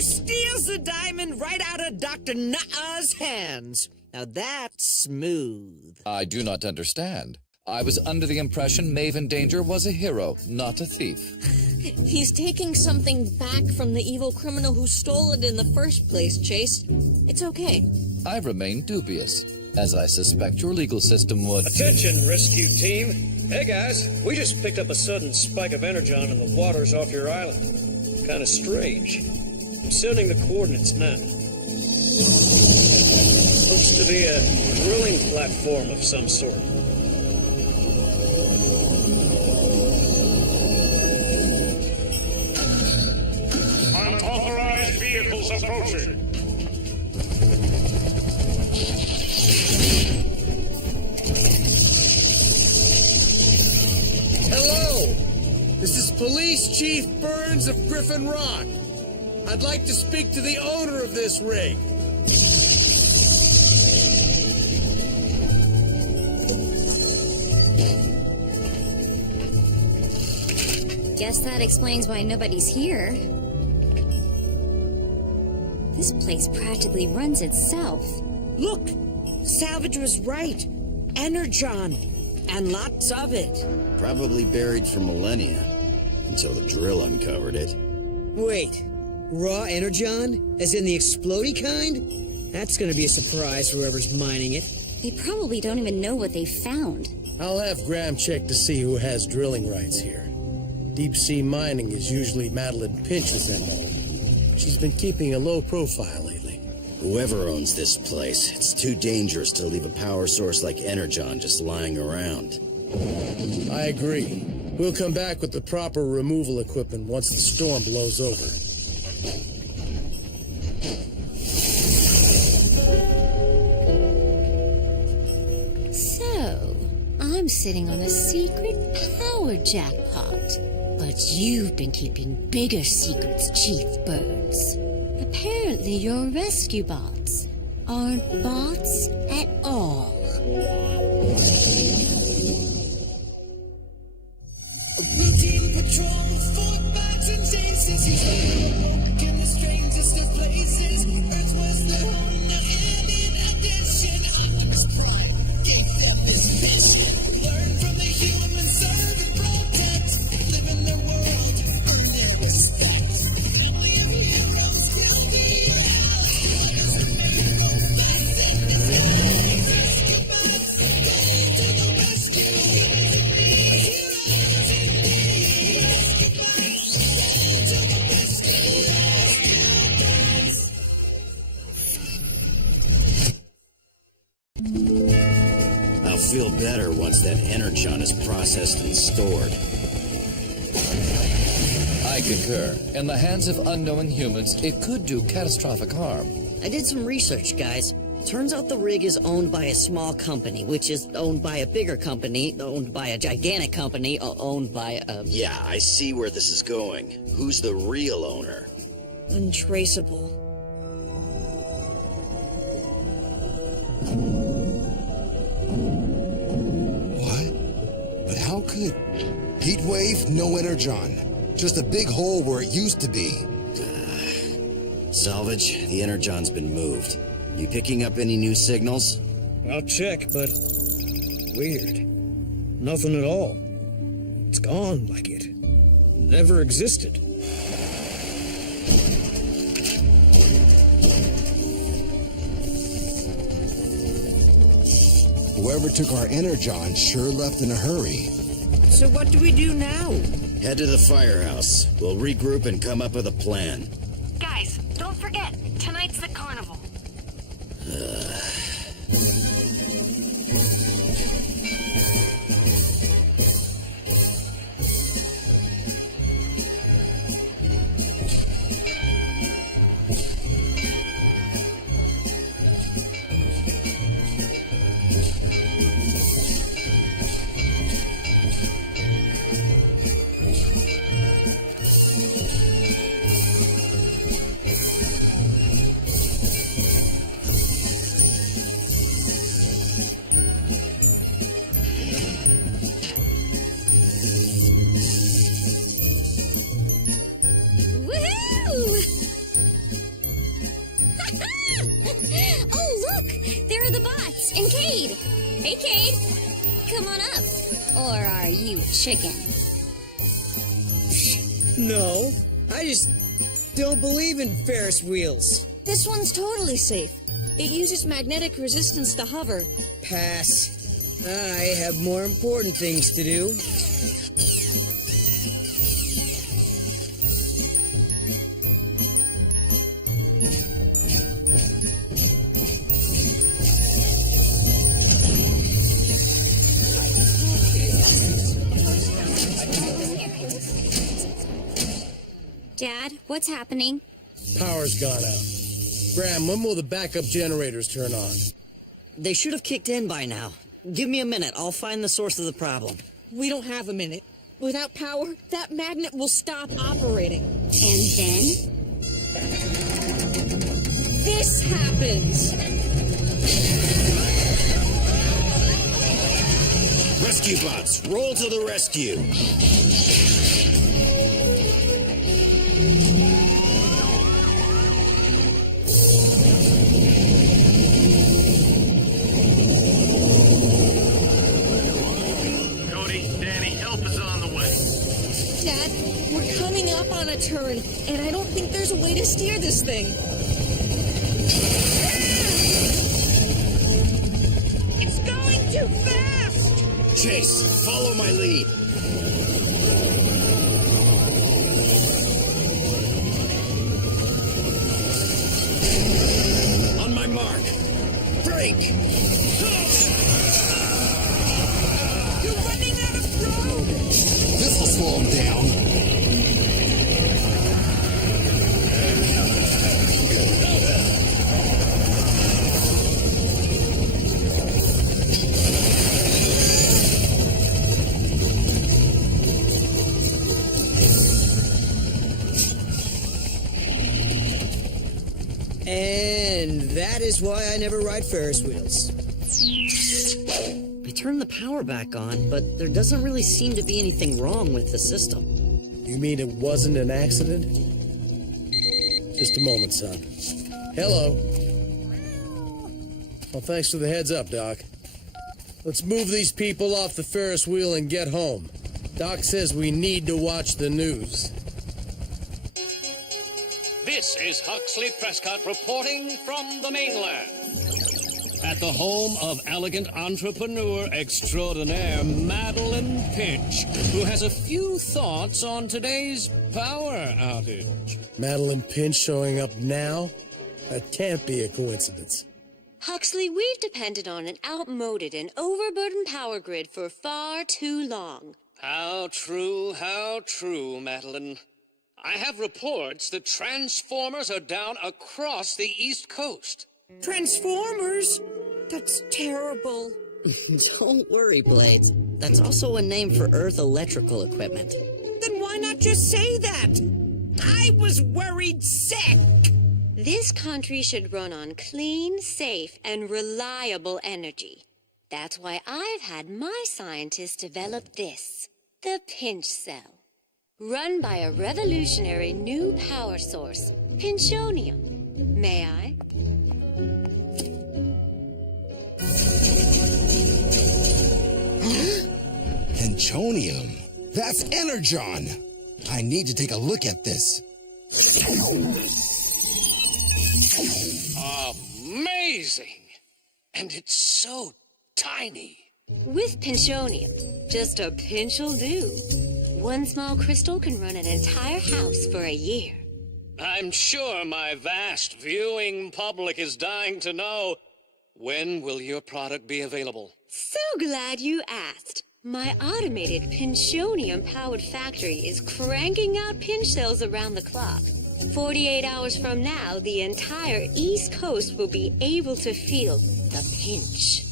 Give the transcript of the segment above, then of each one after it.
Steals the diamond right out of Dr. Nuh-Uh's hands. Now that's smooth. I do not understand. I was under the impression Maven Danger was a hero, not a thief. He's taking something back from the evil criminal who stole it in the first place, Chase. It's okay. I remain dubious, as I suspect your legal system would. Attention, rescue team. Hey guys, we just picked up a sudden spike of energon in the waters off your island. Kinda strange. I'm sending the coordinates now. Looks to be a drilling platform of some sort. Unauthorized vehicles approaching. Hello! This is Police Chief Burns of Griffin Rock. I'd like to speak to the owner of this rig. Guess that explains why nobody's here. This place practically runs itself. Look, Salvage was right. Energon, and lots of it. Probably buried for millennia, until the drill uncovered it. Wait, raw energon? As in the explodey kind? That's gonna be a surprise for whoever's mining it. They probably don't even know what they found. I'll have Graham check to see who has drilling rights here. Deep-sea mining is usually Madeline Pinch's MO. She's been keeping a low profile lately. Whoever owns this place, it's too dangerous to leave a power source like Energon just lying around. I agree. We'll come back with the proper removal equipment once the storm blows over. So, I'm sitting on a secret power jackpot. But you've been keeping bigger secrets, Chief Burns. Apparently your rescue bots aren't bots at all. A routine patrol for bags and chases. He's in the strangest of places. Earth was their home, and in addition, Optimus Prime gave them this mission. Learn from the humans, serve and protect. Live in their world, earn their respect. Family of heroes will be to the rescue. I'll feel better once that energon is processed and stored. I concur. In the hands of unknowing humans, it could do catastrophic harm. I did some research, guys. Turns out the rig is owned by a small company, which is owned by a bigger company, owned by a gigantic company, owned by a... Yeah, I see where this is going. Who's the real owner? untraceable. What? But how could... Heat wave, no energon. Just a big hole where it used to be. Salvage, the energon's been moved. You picking up any new signals? I'll check, but... weird. Nothing at all. It's gone like it never existed. Whoever took our energon sure left in a hurry. So what do we do now? Head to the firehouse. We'll regroup and come up with a plan. Guys, don't forget, tonight's the carnival. Oh, look! There are the bots and Cade! Hey, Cade! Come on up. Or are you a chicken? No, I just don't believe in Ferris wheels. This one's totally safe. It uses magnetic resistance to hover. Pass. I have more important things to do. Dad, what's happening? Power's gone out. Graham, when will the backup generators turn on? They should have kicked in by now. Give me a minute. I'll find the source of the problem. We don't have a minute. Without power, that magnet will stop operating. And then? This happens! Rescue bots, roll to the rescue. Cody, Danny, help is on the way. Dad, we're coming up on a turn, and I don't think there's a way to steer this thing. It's going too fast! Chase, follow my lead. On my mark. Break! You're running out of road! This'll slow him down. And that is why I never ride Ferris wheels. I turned the power back on, but there doesn't really seem to be anything wrong with the system. You mean it wasn't an accident? Just a moment, son. Hello. Well, thanks for the heads up, Doc. Let's move these people off the Ferris wheel and get home. Doc says we need to watch the news. This is Huxley Prescott reporting from the mainland. At the home of elegant entrepreneur extraordinaire Madeline Pinch, who has a few thoughts on today's power outage. Madeline Pinch showing up now? That can't be a coincidence. Huxley, we've depended on an outmoded and overburdened power grid for far too long. How true, Madeline. I have reports that transformers are down across the East Coast. Transformers? That's terrible. Don't worry, Blades. That's also a name for Earth electrical equipment. Then why not just say that? I was worried sick. This country should run on clean, safe, and reliable energy. That's why I've had my scientists develop this, the Pinch Cell. Run by a revolutionary new power source, Pinchonium. May I? Pinchonium. That's Energon. I need to take a look at this. Amazing! And it's so tiny. With Pinchonium, just a pinch'll do. One small crystal can run an entire house for a year. I'm sure my vast viewing public is dying to know, when will your product be available? So glad you asked. My automated Pinchonium-powered factory is cranking out pinch cells around the clock. 48 hours from now, the entire East Coast will be able to feel the pinch.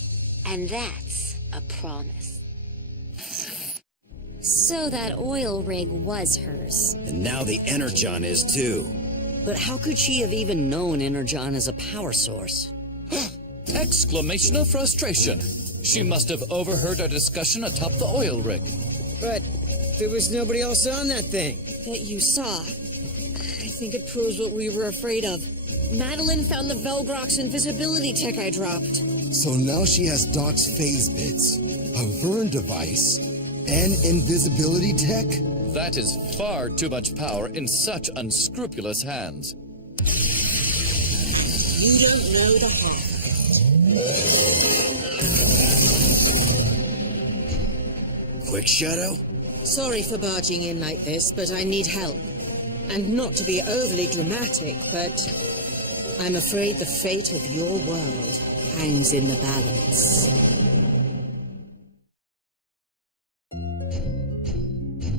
And that's a promise. So that oil rig was hers. And now the Energon is too. But how could she have even known Energon as a power source? Exclamation of frustration. She must have overheard our discussion atop the oil rig. But there was nobody else on that thing. That you saw. I think it proves what we were afraid of. Madeline found the Velgrox invisibility tech I dropped. So now she has Doc's phase bits, a Vern device, and invisibility tech? That is far too much power in such unscrupulous hands. You don't know the half. Quick, Shadow? Sorry for barging in like this, but I need help. And not to be overly dramatic, but I'm afraid the fate of your world hangs in the balance.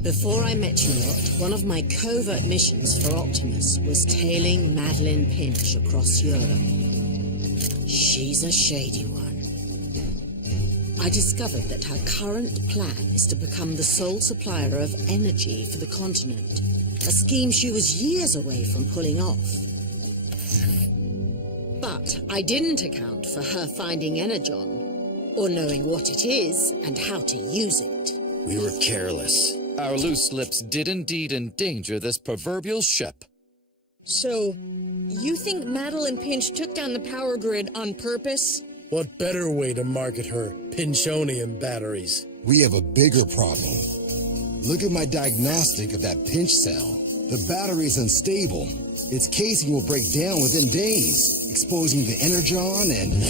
Before I met you lot, one of my covert missions for Optimus was tailing Madeline Pinch across Europe. She's a shady one. I discovered that her current plan is to become the sole supplier of energy for the continent, a scheme she was years away from pulling off. But I didn't account for her finding Energon, or knowing what it is and how to use it. We were careless. Our loose lips did indeed endanger this proverbial ship. So, you think Madeline Pinch took down the power grid on purpose? What better way to market her Pinchonium batteries? We have a bigger problem. Look at my diagnostic of that pinch cell. The battery is unstable. Its casing will break down within days, exposing the energon and...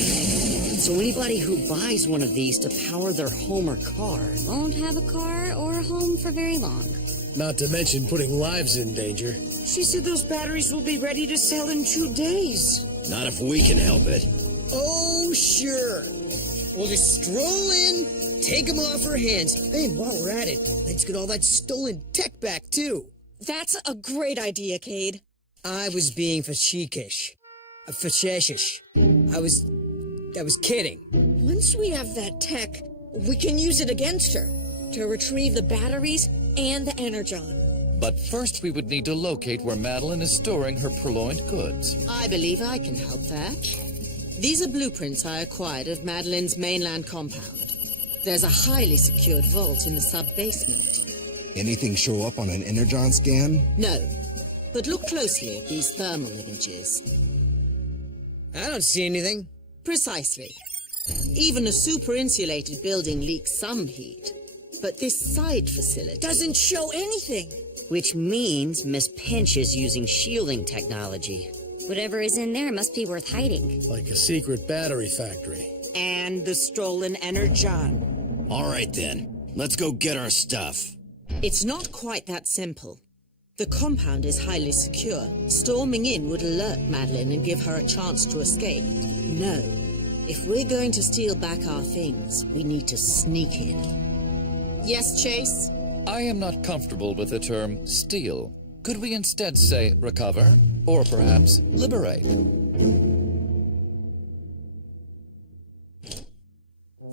So anybody who buys one of these to power their home or car Won't have a car or a home for very long. Not to mention putting lives in danger. She said those batteries will be ready to sell in 2 days. Not if we can help it. Oh, sure. We'll just stroll in, take them off her hands, and while we're at it, let's get all that stolen tech back, too. That's a great idea, Cade. I was being facetious. Facetious. I was kidding. Once we have that tech, we can use it against her to retrieve the batteries and the energon. But first we would need to locate where Madeline is storing her purloined goods. I believe I can help there. These are blueprints I acquired of Madeline's mainland compound. There's a highly secured vault in the sub-basement. Anything show up on an energon scan? No, but look closely at these thermal images. I don't see anything. Precisely. Even a super-insulated building leaks some heat. But this side facility doesn't show anything. which means Miss Pinch is using shielding technology. Whatever is in there must be worth hiding. Like a secret battery factory. And the stolen energon. All right then, let's go get our stuff. It's not quite that simple. The compound is highly secure. Storming in would alert Madeline and give her a chance to escape. No. If we're going to steal back our things, we need to sneak in. Yes, Chase? I am not comfortable with the term steal. Could we instead say recover? Or perhaps liberate?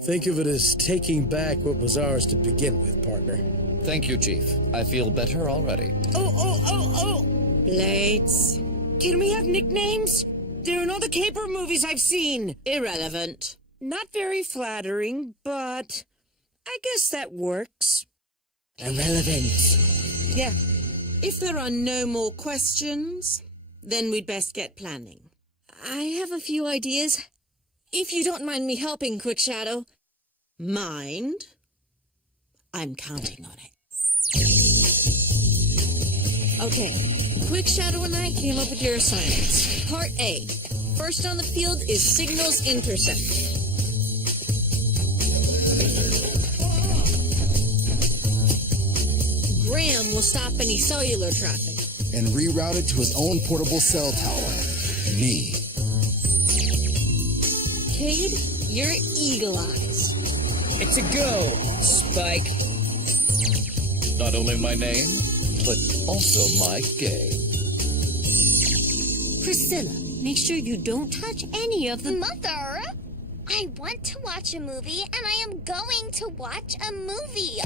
Think of it as taking back what was ours to begin with, partner. Thank you, Chief. I feel better already. Oh! Blades. Can we have nicknames? They're in all the caper movies I've seen. Irrelevant. Not very flattering, but I guess that works. Irrelevant. Yeah. If there are no more questions, then we'd best get planning. I have a few ideas. If you don't mind me helping, Quick Shadow. Mind? I'm counting on it. Okay, Quick Shadow and I came up with your assignments. Part A. First on the field is signals intercept. Graham will stop any cellular traffic. And reroute it to his own portable cell tower. Me. Cade, you're Eagle Eyes. It's a go, Spike. Not only my name, but also my gay. Priscilla, make sure you don't touch any of the... Mother, I want to watch a movie, and I am going to watch a movie.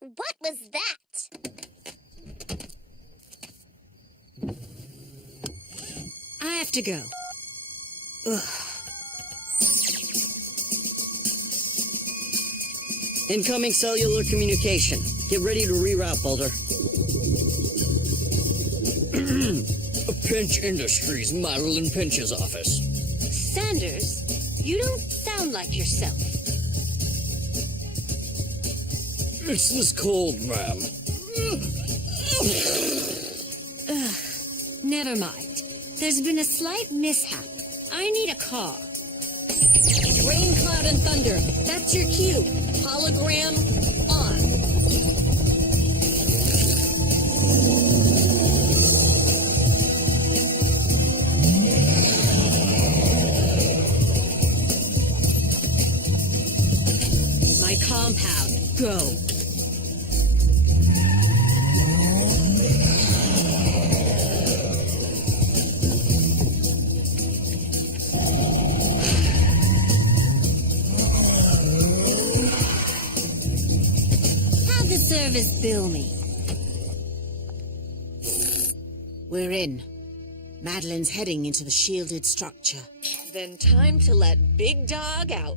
What was that? I have to go. Ugh. Incoming cellular communication. Get ready to reroute, Boulder. Pinch Industries, Madeline Pinch's office. Sanders, you don't sound like yourself. It's this cold, ma'am. Never mind. There's been a slight mishap. I need a car. Rain, cloud, and thunder. That's your cue. Hologram on. My compound, go. Have the service bill me. We're in. Madeline's heading into the shielded structure. Then time to let Big Dog out.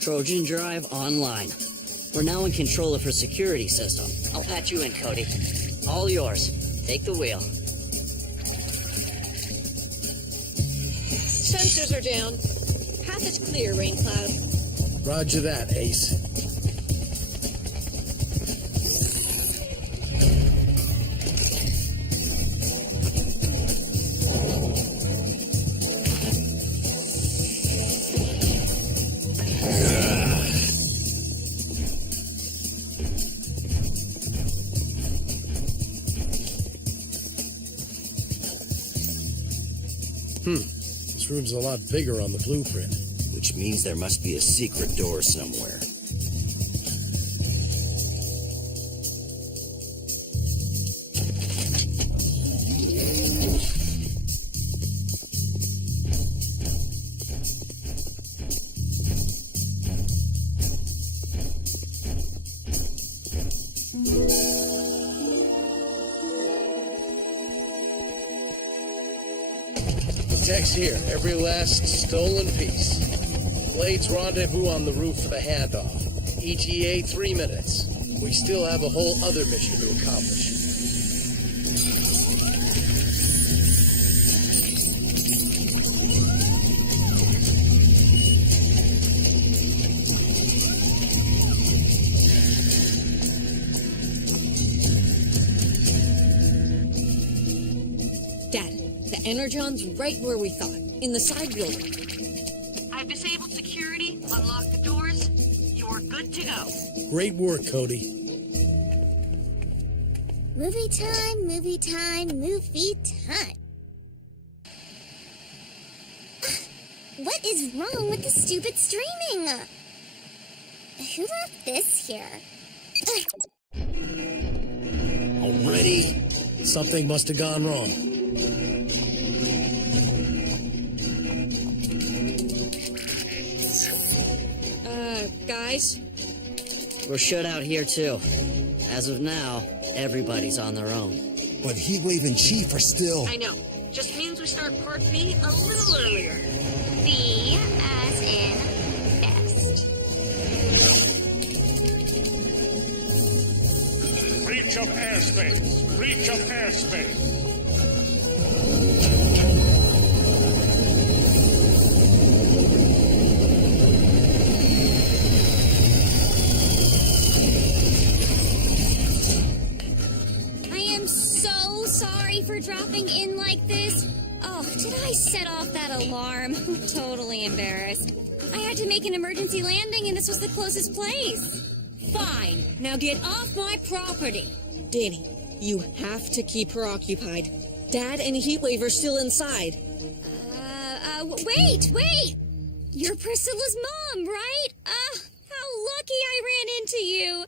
Trojan Drive online. We're now in control of her security system. I'll patch you in, Cody. All yours. Take the wheel. Sensors are down. Path is clear, Rain Cloud. Roger that, Ace. This room's a lot bigger on the blueprint. Which means there must be a secret door somewhere. The text here, every last stolen piece. Blades rendezvous on the roof for the handoff. ETA 3 minutes. We still have a whole other mission to accomplish. Dad, the Energon's right where we thought, in the side building. I've disabled security, unlocked the doors. You're good to go. Great work, Cody. Movie time, movie time, movie time. What is wrong with the stupid streaming? Who left this here? Already? Something must have gone wrong. Guys? We're shut out here, too. As of now, everybody's on their own. But Heatwave and Chief are still... I know. Just means we start Part B a little earlier. B as in best. Breach of airspace. Breach of airspace. For dropping in like this? Oh, did I set off that alarm? I'm totally embarrassed. I had to make an emergency landing and this was the closest place. Fine. Now get off my property. Danny, you have to keep her occupied. Dad and Heatwave are still inside. Wait! You're Priscilla's mom, right? How lucky I ran into you.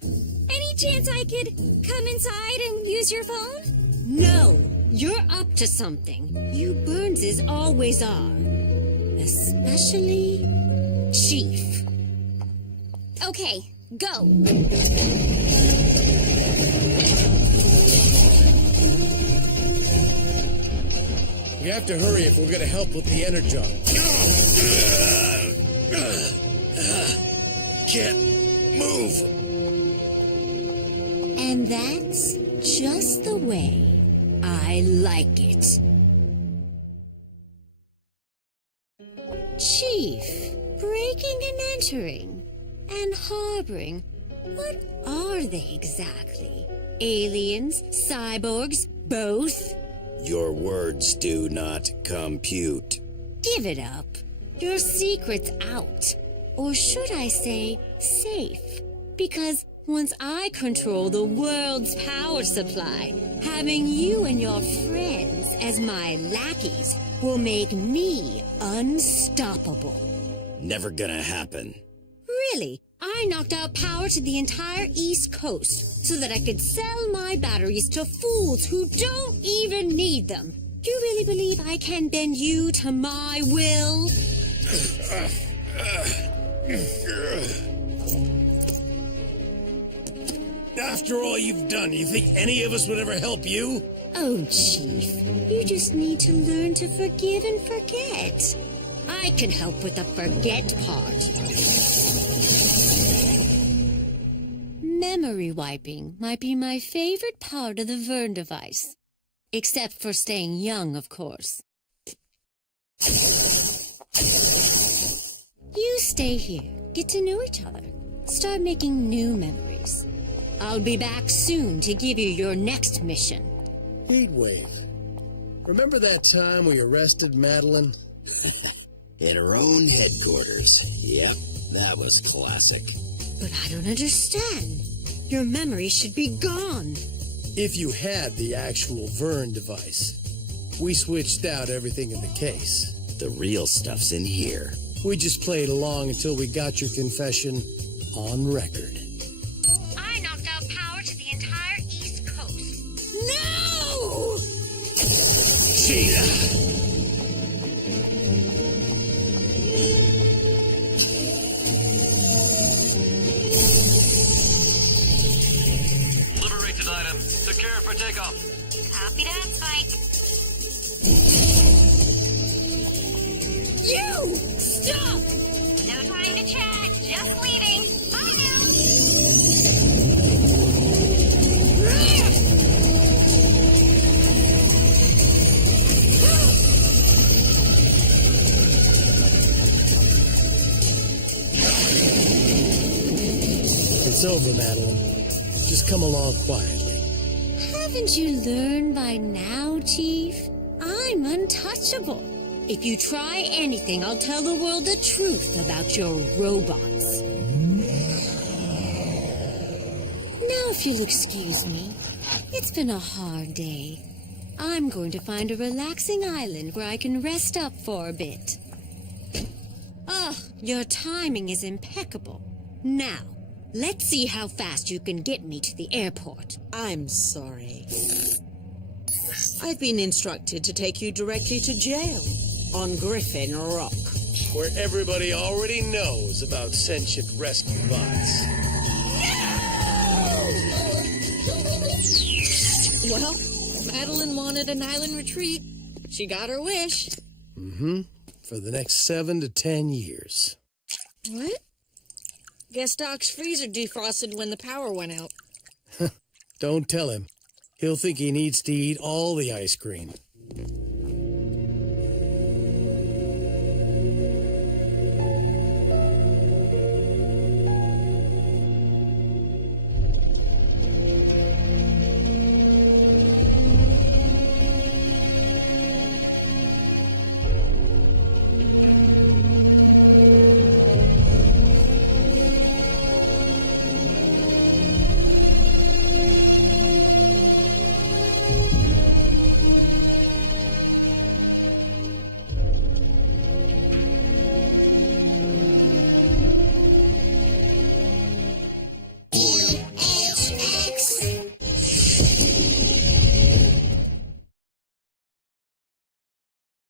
Any chance I could come inside and use your phone? No, you're up to something. You Burnses always are. Especially Chief. Okay, go. We have to hurry if we're gonna help with the Energon. Can't move. And that's just the way I like it. Chief, breaking and entering, and harboring. What are they exactly? Aliens? Cyborgs? Both? Your words do not compute. Give it up. Your secret's out. Or should I say, safe? Because once I control the world's power supply, having you and your friends as my lackeys will make me unstoppable. Never gonna happen. Really? I knocked out power to the entire East Coast so that I could sell my batteries to fools who don't even need them. You really believe I can bend you to my will? After all you've done, you think any of us would ever help you? Oh, Chief, you just need to learn to forgive and forget. I can help with the forget part. Memory wiping might be my favorite part of the Vern device. Except for staying young, of course. You stay here, get to know each other, start making new memories. I'll be back soon to give you your next mission. Heatwave. Remember that time we arrested Madeline? At her own headquarters. Yep, that was classic. But I don't understand. Your memory should be gone. If you had the actual Vern device, we switched out everything in the case. The real stuff's in here. We just played along until we got your confession on record. I knocked out power to the entire East Coast. No! Gina! Liberated item. Secure for takeoff. Copy that, Spike. You! Stop! No time to chat. Just leaving. Bye now. It's over, Madeline. Just come along quietly. Haven't you learned by now, Chief? I'm untouchable. If you try anything, I'll tell the world the truth about your robots. Now, if you'll excuse me, it's been a hard day. I'm going to find a relaxing island where I can rest up for a bit. Oh, your timing is impeccable. Now, let's see how fast you can get me to the airport. I'm sorry. I've been instructed to take you directly to jail on Griffin Rock. Where everybody already knows about sentient rescue bots. Well, Madeline wanted an island retreat. She got her wish. Mm-hmm. For the next 7 to 10 years. What? Guess Doc's freezer defrosted when the power went out. Don't tell him. He'll think he needs to eat all the ice cream.